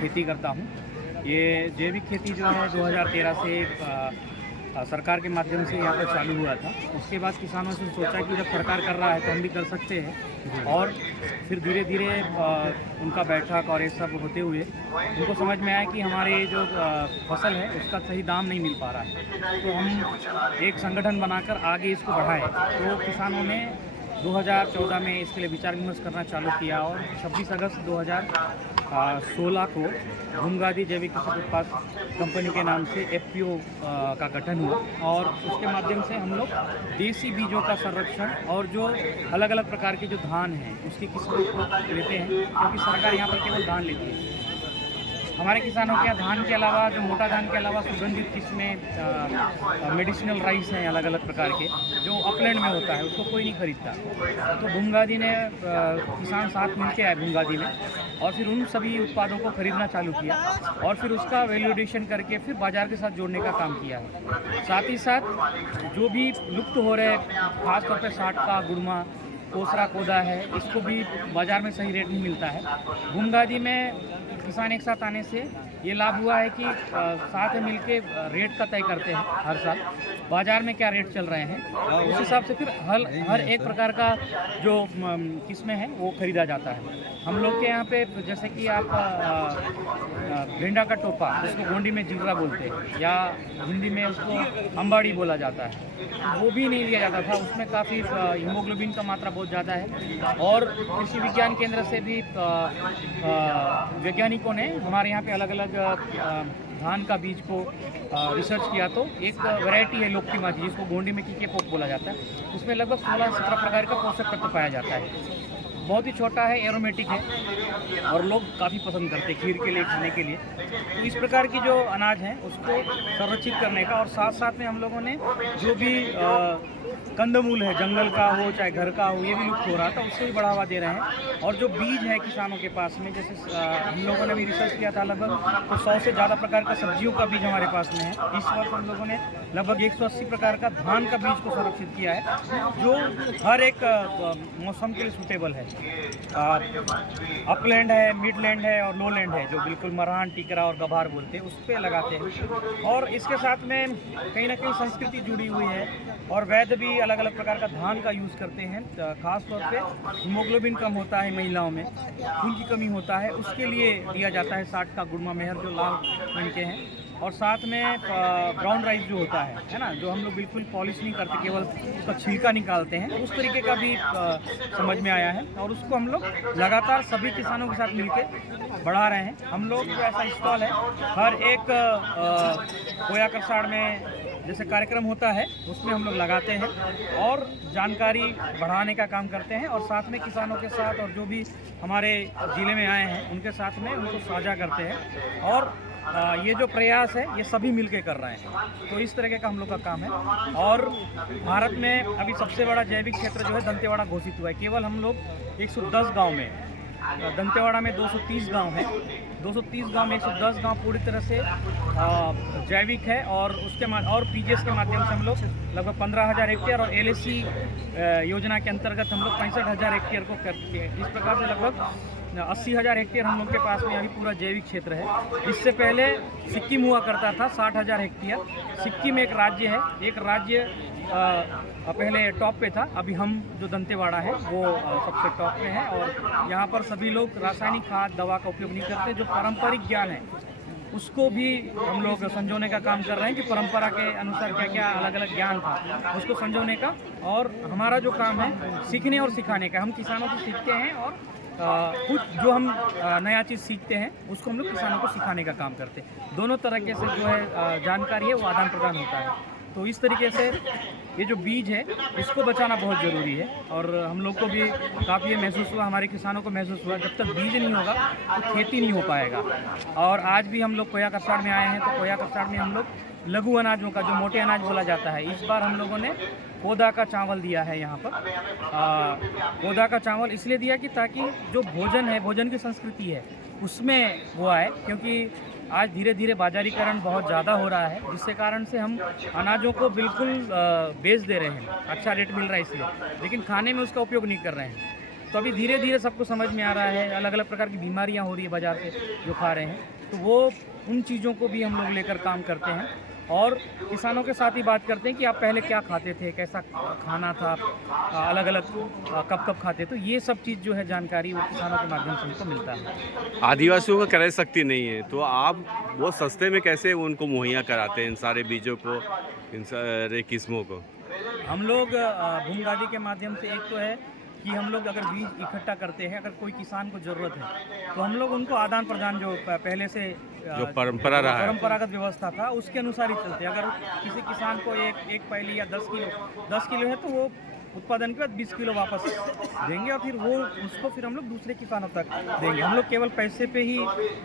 खेती करता हूँ। ये जैविक खेती जो है 2013 से सरकार के माध्यम से यहाँ पर चालू हुआ था। उसके बाद किसानों से सोचा कि जब सरकार कर रहा है तो हम भी कर सकते हैं, और फिर धीरे धीरे उनका बैठक और ये सब होते हुए उनको समझ में आया कि हमारे जो फसल है उसका सही दाम नहीं मिल पा रहा है। तो हम एक संगठन बनाकर आगे इसको बढ़ाएं। तो किसानों ने 2014 में इसके लिए विचार विमर्श करना चालू किया, और 26 अगस्त 2016 को भूमगादी जैविक कृषि उत्पाद कंपनी के नाम से FPO का गठन हुआ, और उसके माध्यम से हम लोग देसी बीजों का संरक्षण और जो अलग अलग प्रकार के जो धान हैं उसकी किस्मों को लेते हैं, क्योंकि सरकार यहाँ पर केवल धान लेती है। हमारे किसानों के यहाँ धान के अलावा, जो मोटा धान के अलावा सुगंधित किस्में, मेडिसिनल राइस हैं अलग अलग प्रकार के, जो अपलैंड में होता है उसको कोई नहीं खरीदता। तो भूमगादी ने किसान साथ मिलके आए भूमगादी में, और फिर उन सभी उत्पादों को खरीदना चालू किया, और फिर उसका वैल्यूएडिशन करके फिर बाज़ार के साथ जोड़ने का काम किया है। साथ ही साथ जो भी लुप्त हो रहे, खासतौर पर साठ का गुड़मा, कोसरा, कोदा है, इसको भी बाज़ार में सही रेट नहीं मिलता है। भूमगादी में किसान एक साथ आने से ये लाभ हुआ है कि साथ में मिलके रेट का तय करते हैं हर साल, बाज़ार में क्या रेट चल रहे हैं, उस हिसाब से फिर हर एक प्रकार का जो किस्में हैं वो ख़रीदा जाता है। हम लोग के यहाँ पे जैसे कि आप भेंडा का टोपा, जिसको गोंडी में जीरा बोलते हैं, या हिंदी में उसको अंबाड़ी बोला जाता है, वो भी नहीं लिया जाता था। उसमें काफ़ी हीमोग्लोबिन का मात्रा बहुत ज़्यादा है, और कृषि विज्ञान केंद्र से भी वैज्ञानिकों ने हमारे यहाँ पे अलग अलग धान का बीज को रिसर्च किया, तो एक वैरायटी है लोकटिमा जी, जिसको गोंडी में कीके पोक बोला जाता है। उसमें लगभग 16-17 प्रकार का पोषक तत्व पाया जाता है। बहुत ही छोटा है, एरोमेटिक है, और लोग काफ़ी पसंद करते हैं खीर के लिए, खाने के लिए। तो इस प्रकार की जो अनाज है उसको संरक्षित करने का, और साथ साथ में हम लोगों ने जो भी कंदमूल है, जंगल का हो चाहे घर का हो, ये भी लुप्त हो रहा था, उसको भी बढ़ावा दे रहे हैं। और जो बीज है किसानों के पास में, जैसे हम लोगों ने भी रिसर्च किया था, लगभग तो 100 से ज़्यादा प्रकार का सब्जियों का बीज हमारे पास में है। इस वर्ष हम लोगों ने लगभग 180 प्रकार का धान का बीज को संरक्षित किया है, जो हर एक मौसम के लिए सूटेबल है। अपलैंड है, मिडलैंड है और लोलैंड है, जो बिल्कुल मरहान, टिकरा और गभार बोलते हैं, उस पर लगाते हैं। और इसके साथ में कहीं ना कहीं संस्कृति जुड़ी हुई है, और वैद्य भी अलग अलग प्रकार का धान का यूज़ करते हैं। खास तौर पे हीमोग्लोबिन कम होता है महिलाओं में, खून की कमी होता है, उसके लिए दिया जाता है 60 का गुड़मा मेहर, जो लाल रंग के हैं। और साथ में ब्राउन राइस जो होता है ना, जो हम लोग बिल्कुल पॉलिश नहीं करते, केवल उसका छिलका निकालते हैं, उस तरीके का भी समझ में आया है, और उसको हम लोग लगातार सभी किसानों के साथ मिलके बढ़ा रहे हैं। हम लोग जो ऐसा स्टॉल है, हर एक कोया करसाड़ में जैसे कार्यक्रम होता है उसमें हम लोग लगाते हैं, और जानकारी बढ़ाने का काम करते हैं, और साथ में किसानों के साथ और जो भी हमारे ज़िले में आए हैं उनके साथ में उनको साझा करते हैं। और ये जो प्रयास है ये सभी मिलके कर रहे हैं। तो इस तरीके का हम लोग का काम है। और भारत में अभी सबसे बड़ा जैविक क्षेत्र जो है दंतेवाड़ा घोषित हुआ है। केवल हम लोग 110 गांव में, दंतेवाड़ा में 230 गांव हैं, 230 गांव में 110 गांव पूरी तरह से जैविक है, और उसके और PGS के माध्यम से हम लोग लगभग 15,000 हेक्टेयर, और LAC योजना के अंतर्गत हम लोग 65,000 हेक्टेयर को करते हैं। इस प्रकार से लगभग 80,000 हेक्टेयर हम लोग के पास में अभी पूरा जैविक क्षेत्र है। इससे पहले सिक्किम हुआ करता था 60,000 हेक्टेयर। सिक्किम एक राज्य है, एक राज्य पहले टॉप पे था, अभी हम जो दंतेवाड़ा है वो सबसे टॉप पे है। और यहाँ पर सभी लोग रासायनिक खाद, दवा का उपयोग नहीं करते। जो पारंपरिक ज्ञान है उसको भी हम लोग संजोने का काम कर रहे हैं, कि परंपरा के अनुसार क्या क्या अलग अलग ज्ञान था उसको संजोने का। और हमारा जो काम है सीखने और सिखाने का, हम किसानों से सीखते हैं, और कुछ जो हम नया चीज़ सीखते हैं उसको हम लोग किसानों को सिखाने का काम करते हैं। दोनों तरीके से जो है जानकारी है वो आदान प्रदान होता है। तो इस तरीके से ये जो बीज है इसको बचाना बहुत ज़रूरी है, और हम लोग को भी काफ़ी महसूस हुआ, हमारे किसानों को महसूस हुआ, जब तक बीज नहीं होगा तो खेती नहीं हो पाएगा। और आज भी हम लोग कोया करसाड़ में आए हैं, तो कोया करसाड़ में हम लोग लघु अनाजों का, जो मोटे अनाज बोला जाता है, इस बार हम लोगों ने कोदा का चावल दिया है यहाँ पर। कोदा का चावल इसलिए दिया कि ताकि जो भोजन है, भोजन की संस्कृति है, उसमें वो आए, क्योंकि आज धीरे धीरे बाजारीकरण बहुत ज़्यादा हो रहा है, जिससे कारण से हम अनाजों को बिल्कुल बेच दे रहे हैं, अच्छा रेट मिल रहा है इसलिए, लेकिन खाने में उसका उपयोग नहीं कर रहे हैं। तो अभी धीरे धीरे सबको समझ में आ रहा है, अलग अलग प्रकार की बीमारियां हो रही है बाज़ार से जो खा रहे हैं, तो वो उन चीज़ों को भी हम लोग लेकर काम करते हैं और किसानों के साथ ही बात करते हैं कि आप पहले क्या खाते थे, कैसा खाना था, अलग अलग कब कब खाते, तो ये सब चीज़ जो है जानकारी वो किसानों के माध्यम से हमको मिलता है। आदिवासियों को क्रय शक्ति नहीं है, तो आप वो सस्ते में कैसे उनको मुहैया कराते हैं इन सारे बीजों को, इन सारे किस्मों को? हम लोग भूमगादी के माध्यम से एक तो है कि हम लोग अगर बीज इकट्ठा करते हैं, अगर कोई किसान को ज़रूरत है तो हम लोग उनको आदान प्रदान जो पहले से जो परंपरा रहा है, परंपरागत व्यवस्था था उसके अनुसार ही चलते हैं। अगर किसी किसान को एक पैली या 10 किलो है तो वो उत्पादन के बाद 20 किलो वापस देंगे और फिर वो उसको फिर हम लोग दूसरे किसानों तक देंगे। हम लोग केवल पैसे पे ही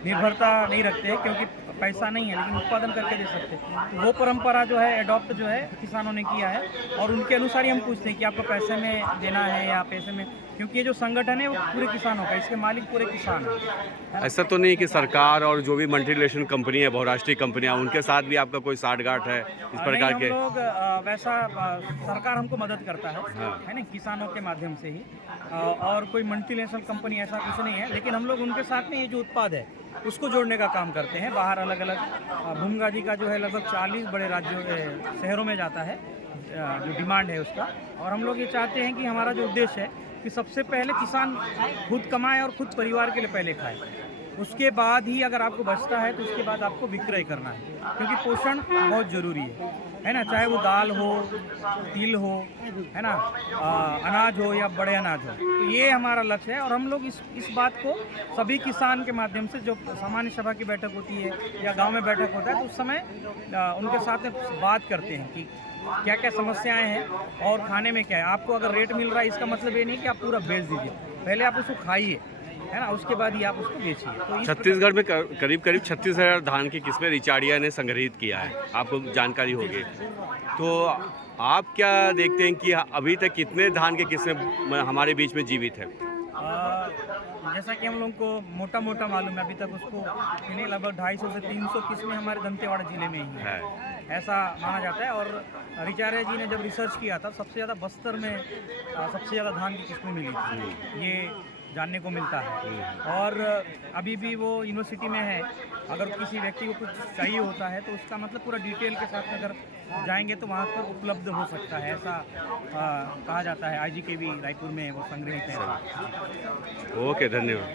निर्भरता नहीं रखते हैं, क्योंकि पैसा नहीं है लेकिन उत्पादन करके दे सकते हैं। तो वो परंपरा जो है एडॉप्ट जो है किसानों ने किया है और उनके अनुसार ही हम पूछते हैं कि आपको पैसे में देना है या पैसे में, क्योंकि ये जो संगठन है वो पूरे किसानों का, इसके मालिक पूरे किसान हैं। ऐसा तो नहीं कि सरकार और जो भी मल्टीनेशनल कंपनी है, बहुराष्ट्रीय कंपनियां, उनके साथ भी आपका कोई साठगांठ है इस प्रकार नहीं, के? हम लोग वैसा सरकार हमको मदद करता हाँ। है ना, किसानों के माध्यम से ही, और कोई मल्टीनेशनल कंपनी ऐसा कुछ नहीं है, लेकिन हम लोग उनके साथ में ये जो उत्पाद है उसको जोड़ने का काम करते हैं। बाहर अलग अलग भूमगादी का जो है लगभग 40 बड़े राज्यों शहरों में जाता है, जो डिमांड है उसका, और हम लोग ये चाहते हैं कि हमारा जो उद्देश्य है कि सबसे पहले किसान खुद कमाए और खुद परिवार के लिए पहले खाए, उसके बाद ही अगर आपको बचता है तो उसके बाद आपको विक्रय करना है, क्योंकि पोषण बहुत ज़रूरी है ना, चाहे वो दाल हो, तिल हो, है ना, अनाज हो या बड़े अनाज हो। तो ये हमारा लक्ष्य है और हम लोग इस बात को सभी किसान के माध्यम से, जो सामान्य सभा की बैठक होती है या गांव में बैठक होता है तो उस समय उनके साथ में बात करते हैं कि क्या क्या समस्याएं हैं और खाने में क्या है। आपको अगर रेट मिल रहा है इसका मतलब ये नहीं कि आप पूरा बेच दीजिए, पहले आप उसको खाइए, है ना, उसके बाद ही आप उसको बेचिए। तो छत्तीसगढ़ में करीब 36,000 धान की किस्में रिचार्डिया ने संग्रहित किया है, आपको जानकारी होगी। तो आप क्या देखते हैं कि अभी तक कितने धान के किस्में हमारे बीच में जीवित है? जैसा कि हम लोग को मोटा मोटा मालूम है, अभी तक उसको नहीं, लगभग 250 से 300 किस्में हमारे दंतेवाड़ा जिले में ही है, ऐसा माना जाता है। और रिचार्या जी ने जब रिसर्च किया था, सबसे ज़्यादा बस्तर में सबसे ज़्यादा धान की किस्में मिली थी, ये जानने को मिलता है। और अभी भी वो यूनिवर्सिटी में है, अगर किसी व्यक्ति को कुछ चाहिए होता है तो उसका मतलब पूरा डिटेल के साथ अगर जाएंगे तो वहाँ पर उपलब्ध हो सकता है, ऐसा कहा जाता है। IGKV रायपुर में वो संग्रहित है। ओके, धन्यवाद।